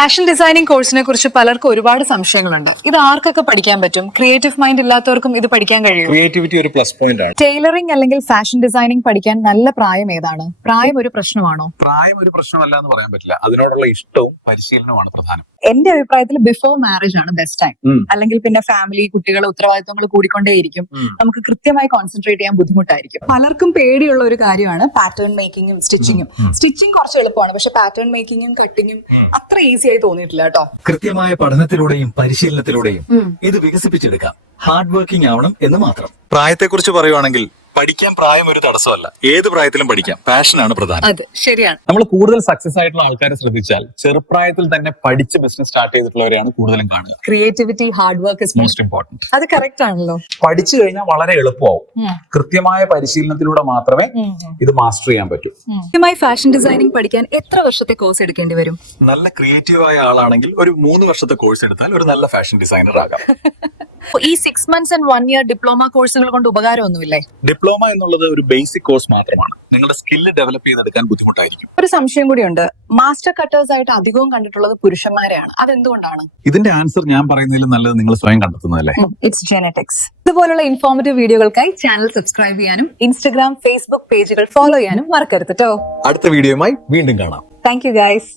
Fashion designing കോഴ്സിനെ കുറിച്ച് പലർക്കും ഒരുപാട് സംശയങ്ങളുണ്ട്. ഇത് ആർക്കൊക്കെ പഠിക്കാൻ പറ്റും? ക്രിയേറ്റീവ് മൈൻഡ് ഇല്ലാത്തവർക്കും ഇത് പഠിക്കാൻ കഴിയും? ക്രിയേറ്റിവിറ്റി ഒരു പ്ലസ് പോയിന്റ് ആണ്. ടൈലറിംഗ് അല്ലെങ്കിൽ ഫാഷൻ ഡിസൈനിങ് പഠിക്കാൻ നല്ല പ്രായം ഏതാണ്? പ്രായം ഒരു പ്രശ്നമാണോ? പ്രായം ഒരു പ്രശ്നമല്ല എന്ന് പറയാൻ പറ്റില്ല. അതിനോടുള്ള ഇഷ്ടവും പരിശീലനവുമാണ് പ്രധാനം. എന്റെ അഭിപ്രായത്തിൽ ബിഫോർ മാരേജ് ആണ് ബെസ്റ്റ് ടൈം. അല്ലെങ്കിൽ പിന്നെ ഫാമിലി, കുട്ടികളെ ഉത്തരവാദിത്തങ്ങൾ കൂടിക്കൊണ്ടേയിരിക്കും. നമുക്ക് കൃത്യമായി കോൺസെൻട്രേറ്റ് ചെയ്യാൻ ബുദ്ധിമുട്ടായിരിക്കും. പലർക്കും പേടിയുള്ള ഒരു കാര്യമാണ് പാറ്റേൺ മേക്കിങ്ങും സ്റ്റിച്ചിങ്ങും. സ്റ്റിച്ചിങ് കുറച്ച് എളുപ്പമാണ്, പക്ഷെ പാറ്റേൺ മേക്കിങ്ങും കട്ടിങ്ങും അത്ര ഈസി ആയി തോന്നിയിട്ടില്ല കേട്ടോ. കൃത്യമായ പഠനത്തിലൂടെയും പരിശീലനത്തിലൂടെയും ഇത് വികസിപ്പിച്ചെടുക്കാം. ഹാർഡ് വർക്കിംഗ് ആവണം എന്ന് മാത്രം. പ്രായത്തെക്കുറിച്ച് പറയുവാണെങ്കിൽ പഠിക്കാൻ പ്രായം ഒരു തടസ്സമല്ല. ഏത് പ്രായത്തിലും പഠിക്കാം. പാഷനാണ് പ്രധാനം. അതെ, ശരിയാണ്. നമ്മൾ കൂടുതൽ സക്സസ് ആയിട്ടുള്ള ആൾക്കാരെ ശ്രദ്ധിച്ചാൽ ചെറുപ്രായത്തിൽ തന്നെ പഠിച്ച് ബിസിനസ് സ്റ്റാർട്ട് ചെയ്തിട്ടുള്ളവരെയാണ് കൂടുതലും കാണുക. Creativity, hard work is most important. അത് കറക്റ്റ് ആണല്ലോ. പഠിച്ചു കഴിഞ്ഞാൽ വളരെ എളുപ്പമാവും. കൃത്യമായ പരിശീലനത്തിലൂടെ മാത്രമേ ഇത് മാസ്റ്റർ ചെയ്യാൻ പറ്റൂ. കൃത്യമായി ഫാഷൻ ഡിസൈനിങ് പഠിക്കാൻ എത്ര വർഷത്തെ കോഴ്സ് എടുക്കേണ്ടി വരും? നല്ല ക്രിയേറ്റീവായ ആളാണെങ്കിൽ ഒരു 3 വർഷത്തെ കോഴ്സ് എടുത്താൽ ഒരു നല്ല ഫാഷൻ ഡിസൈനർ ആകാം. ഈ 6 months and 1 year ഡിപ്ലോമ കോഴ്സുകൾ കൊണ്ട് ഉപകാരമൊന്നുമില്ലേ? ഡിപ്ലോമ എന്നുള്ളത് ഒരു ബേസിക് കോഴ്സ് മാത്രമാണ്. നിങ്ങളുടെ സ്കില്ല് ഡെവലപ്പ് ചെയ്തെടുക്കാൻ ബുദ്ധിമുട്ടായിരിക്കും. ഒരു സംശയം കൂടിയുണ്ട്. മാസ്റ്റർ കട്ടേഴ്സ് ആയിട്ട് അധികവും കണ്ടിട്ടുള്ളത് പുരുഷന്മാരെയാണ്. അതെന്തുകൊണ്ടാണ്? ഇതിന്റെ ആൻസർ ഞാൻ പറയുന്നതിലും നല്ലത് നിങ്ങൾ സ്വയം കണ്ടെത്തുന്നതല്ലേ. It's genetics. ഇതുപോലുള്ള ഇൻഫോർമേറ്റീവ് വീഡിയോകൾക്കായി ചാനൽ സബ്സ്ക്രൈബ് ചെയ്യാനും ഇൻസ്റ്റഗ്രാം, ഫേസ്ബുക്ക് പേജുകൾ ഫോളോ ചെയ്യാനും മറക്കരുത് കേട്ടോ. അടുത്ത വീഡിയോയുമായി വീണ്ടും കാണാം. Thank you guys.